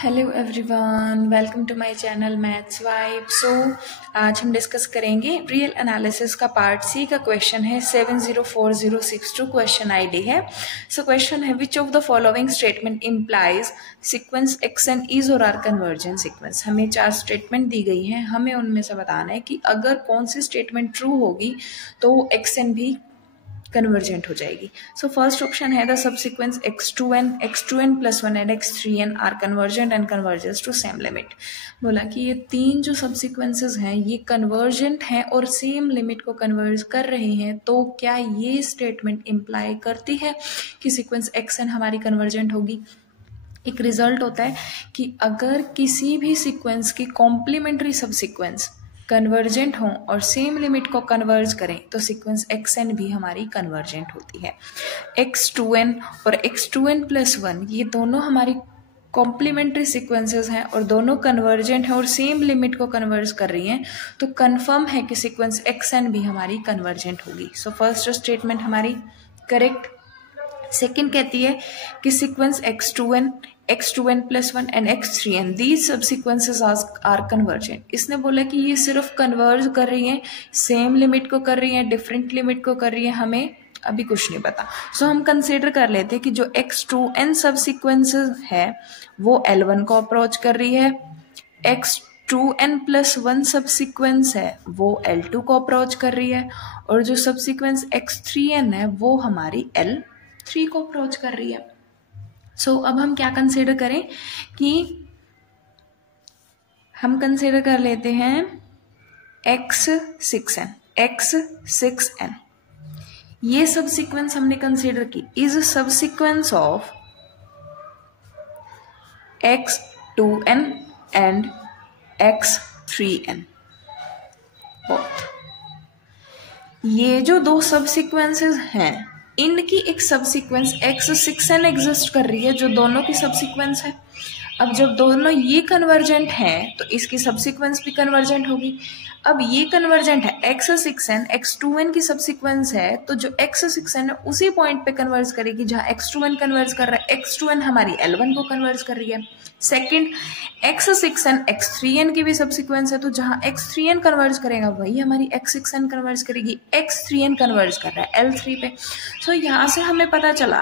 Hello everyone, welcome to my channel maths vibe. आज हम discuss करेंगे रियल एनालिसिस का पार्ट सी का क्वेश्चन है 704062। क्वेश्चन आईडी है। क्वेश्चन है which of the following statement implies sequence X N is और आर कन्वर्जेंट सीक्वेंस। हमें 4 स्टेटमेंट दी गई हैं, हमें उनमें से बताना है कि अगर कौन सी स्टेटमेंट ट्रू होगी तो वो एक्स एन भी कन्वर्जेंट हो जाएगी। फर्स्ट ऑप्शन है the subsequence x2n plus 1 and x3n are convergent and convergence to same limit. बोला कि ये 3 जो सबसिक्वेंसेस हैं ये कन्वर्जेंट हैं और सेम लिमिट को कन्वर्ज कर रही हैं, तो क्या ये स्टेटमेंट इम्प्लाई करती है कि सीक्वेंस xn हमारी कन्वर्जेंट होगी। एक रिजल्ट होता है कि अगर किसी भी सीक्वेंस की कॉम्प्लीमेंट्री सबसिक्वेंस कन्वर्जेंट हों और सेम लिमिट को कन्वर्ज करें तो सीक्वेंस xn भी हमारी कन्वर्जेंट होती है। x2n और x2n प्लस 1 ये दोनों हमारी कॉम्प्लीमेंट्री सीक्वेंसेस हैं और दोनों कन्वर्जेंट हैं और सेम लिमिट को कन्वर्ज कर रही हैं, तो कंफर्म है कि सीक्वेंस xn भी हमारी कन्वर्जेंट होगी। फर्स्ट स्टेटमेंट हमारी करेक्ट। सेकेंड कहती है कि sequence x2n plus 1 and x3n these subsequences are convergent. इसने बोला कि ये सिर्फ कन्वर्ज कर रही हैं, सेम लिमिट को कर रही हैं, डिफरेंट लिमिट को कर रही है, हमें अभी कुछ नहीं पता। हम कंसीडर कर लेते हैं कि जो x2n सबसिक्वेंसेस है वो L1 को अप्रोच कर रही है, x2n प्लस 1 सबसिक्वेंस है वो L2 को अप्रोच कर रही है, और जो सबसिक्वेंस x3n है वो हमारी L3 को अप्रोच कर रही है। अब हम क्या कंसीडर करें कि हम कंसीडर कर लेते हैं x6n ये सब सीक्वेंस हमने कंसीडर की इज सब sequence of x2n and x3n। ये जो दो सब सीक्वेंसेस हैं इनकी एक सब सीक्वेंस x6n एग्जिस्ट कर रही है जो दोनों की सब सीक्वेंस है। अब जब दोनों ये कन्वर्जेंट हैं तो इसकी सब सीक्वेंस भी कन्वर्जेंट होगी। अब ये कन्वर्जेंट है x6n x2n की सब सीक्वेंस है, तो जो x6n है उसी पॉइंट पे कन्वर्ज करेगी जहां x2n कन्वर्ज कर रहा है। x2n हमारी L1 को कन्वर्ज कर रही है। सेकंड x6n x3n की भी सब सीक्वेंस है, तो जहां x3n कन्वर्ज करेगा वही हमारी x6n कन्वर्ज करेगी। x3n कन्वर्ज कर रहा है L3 पे। यहाँ से हमें पता चला,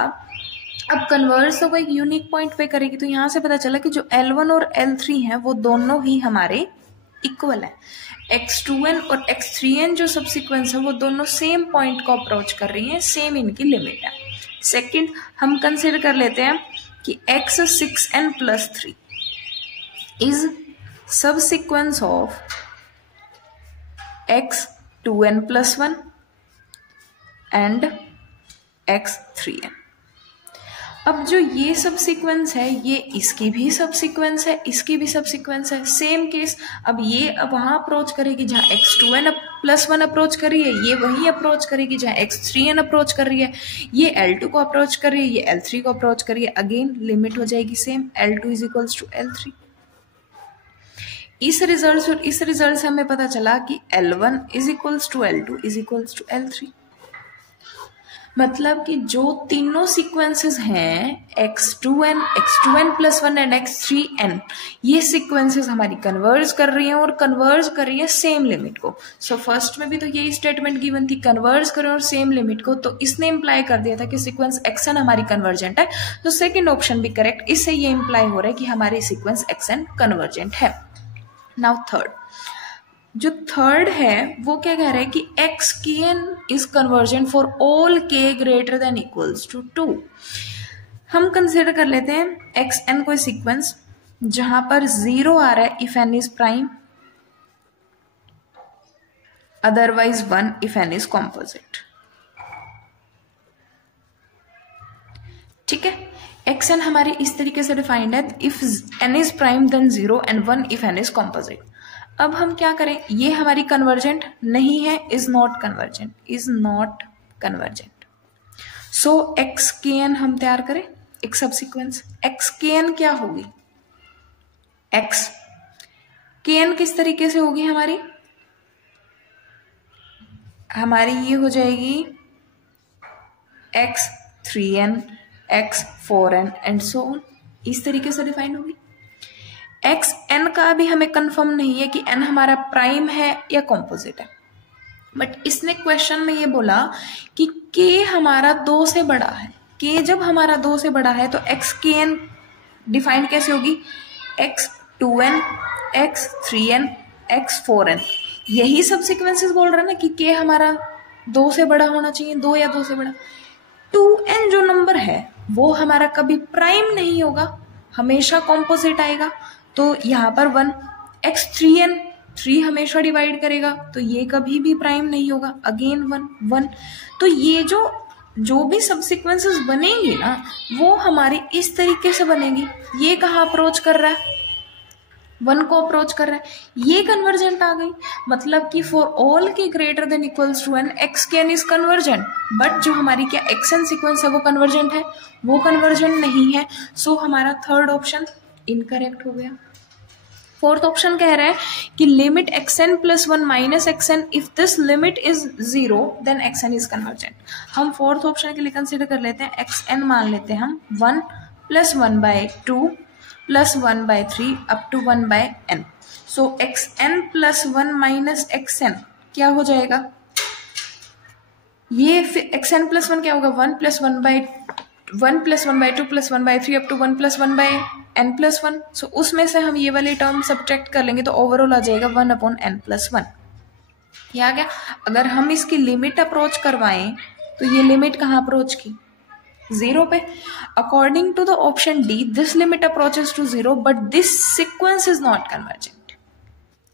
अब कन्वर्ज तो वो एक यूनिक पॉइंट पे करेगी, तो यहाँ से पता चला कि जो L1 और L3 हैं वो दोनों ही हमारे इक्वल है। x2n और x3n जो सब सीक्वेंस है वो दोनों सेम पॉइंट को अप्रोच कर रही हैं, सेम इनकी लिमिट है। सेकंड हम कंसीडर कर लेते हैं कि x6n प्लस 3 इज सब sequence of x2n plus 1 and x3n। अब जो ये सब सीक्वेंस है ये इसकी भी सब सीक्वेंस है, इसकी भी सब सीक्वेंस है, सेम केस। अब ये अब वहां अप्रोच करेगी जहां x2n प्लस 1 अप्रोच कर रही है, ये वही अप्रोच करेगी जहां x3n अप्रोच कर रही है, ये L2 को अप्रोच कर रही है, ये L3 को अप्रोच कर रही है। अगेन लिमिट हो जाएगी same, L2 is equals to L3। इस रिजल्ट से हमें पता चला कि L1 is equals to L2 is equals to L3। मतलब कि जो तीनों सीक्वेंसेस हैं x2n प्लस 1 एंड x3n ये सीक्वेंसेस हमारी कन्वर्ज कर रही हैं और कन्वर्ज कर रही है सेम लिमिट को। फर्स्ट में भी तो यही स्टेटमेंट गिवन थी, कन्वर्ज करें और सेम लिमिट को, तो इसने इम्प्लाई कर दिया था कि सीक्वेंस xn हमारी कन्वर्जेंट है। तो सेकेंड ऑप्शन भी करेक्ट, इससे ये इम्प्लाई हो रहा है कि हमारी सीक्वेंस xn कन्वर्जेंट है। नाउ थर्ड, जो थर्ड है वो क्या कह रहा है कि xkn is convergent for all k greater than equals to 2। हम कंसिडर कर लेते हैं xn कोई सीक्वेंस जहां पर 0 आ रहा है if n is prime, otherwise 1 if n is composite. ठीक है, xn हमारी इस तरीके से डिफाइंड है, if n is prime then 0 and 1 if n is composite. अब हम क्या करें, ये हमारी कन्वर्जेंट नहीं है, is not convergent. So xkn हम तैयार करें एक सबसीक्वेंस। xkn क्या होगी, xkn किस तरीके से होगी हमारी ये हो जाएगी x3n x4n and so on, इस तरीके से डिफाइन होगी। एक्स एन का भी हमें कंफर्म नहीं है कि एन हमारा प्राइम है या कॉम्पोजिट है, बट इसने क्वेश्चन में ये बोला कि के हमारा 2 से बड़ा है। के जब हमारा 2 से बड़ा है तो एक्स के एन डिफाइन कैसे होगी, x 2n, x 3n, x 4n। यही सब सीक्वेंसेस बोल रहे हैं ना कि के हमारा 2 से बड़ा होना चाहिए, 2 या 2 से बड़ा। 2n जो नंबर है वो हमारा कभी प्राइम नहीं होगा, हमेशा कॉम्पोजिट आएगा, तो यहाँ पर 1। एक्स 3n, 3 हमेशा डिवाइड करेगा तो ये कभी भी प्राइम नहीं होगा, अगेन 1 1। तो ये जो भी सबसीक्वेंसेस बनेंगी ना वो हमारी इस तरीके से बनेगी। ये कहाँ अप्रोच कर रहा है, 1 को अप्रोच कर रहा है, ये कन्वर्जेंट आ गई। मतलब कि for all K greater than equals to n, X K n is convergent, but जो हमारी क्या एक्स एन सिक्वेंस है वो कन्वर्जेंट है, वो कन्वर्जेंट नहीं है। सो हमारा थर्ड ऑप्शन इनकरेक्ट हो गया। फोर्थ ऑप्शन कह रहा है कि limit xn plus 1 minus xn, if this limit is 0 then xn is convergent. हम फोर्थ ऑप्शन के लिए कंसिडर कर लेते हैं, xn मान लेते हैं हम 1 plus 1/2 plus 1/3 up to 1/n। So xn plus 1 minus xn क्या हो जाएगा, ये xn प्लस 1 क्या होगा, 1 plus 1/2 plus 1/3 up to 1 plus 1/n plus 1। So उसमें से हम ये वाली टर्म सब्ट्रैक्ट कर लेंगे तो ओवरऑल आ जाएगा 1/n प्लस 1। ये आ गया। अगर हम इसकी लिमिट अप्रोच करवाएं तो ये लिमिट कहाँ अप्रोच की, 0 पे। According to the option D this limit approaches to 0 but this sequence is not convergent.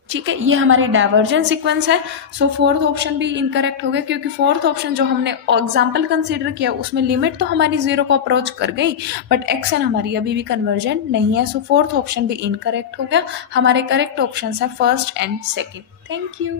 ठीक है, ये हमारी डाइवर्जेंट सीक्वेंस है। सो फोर्थ ऑप्शन भी इनकरेक्ट हो गया, क्योंकि फोर्थ ऑप्शन जो हमने एग्जाम्पल कंसीडर किया उसमें लिमिट तो हमारी 0 को अप्रोच कर गई बट एक्सन हमारी अभी भी कन्वर्जेंट नहीं है। सो फोर्थ ऑप्शन भी इनकरेक्ट हो गया। हमारे करेक्ट ऑप्शन है first and second. Thank you.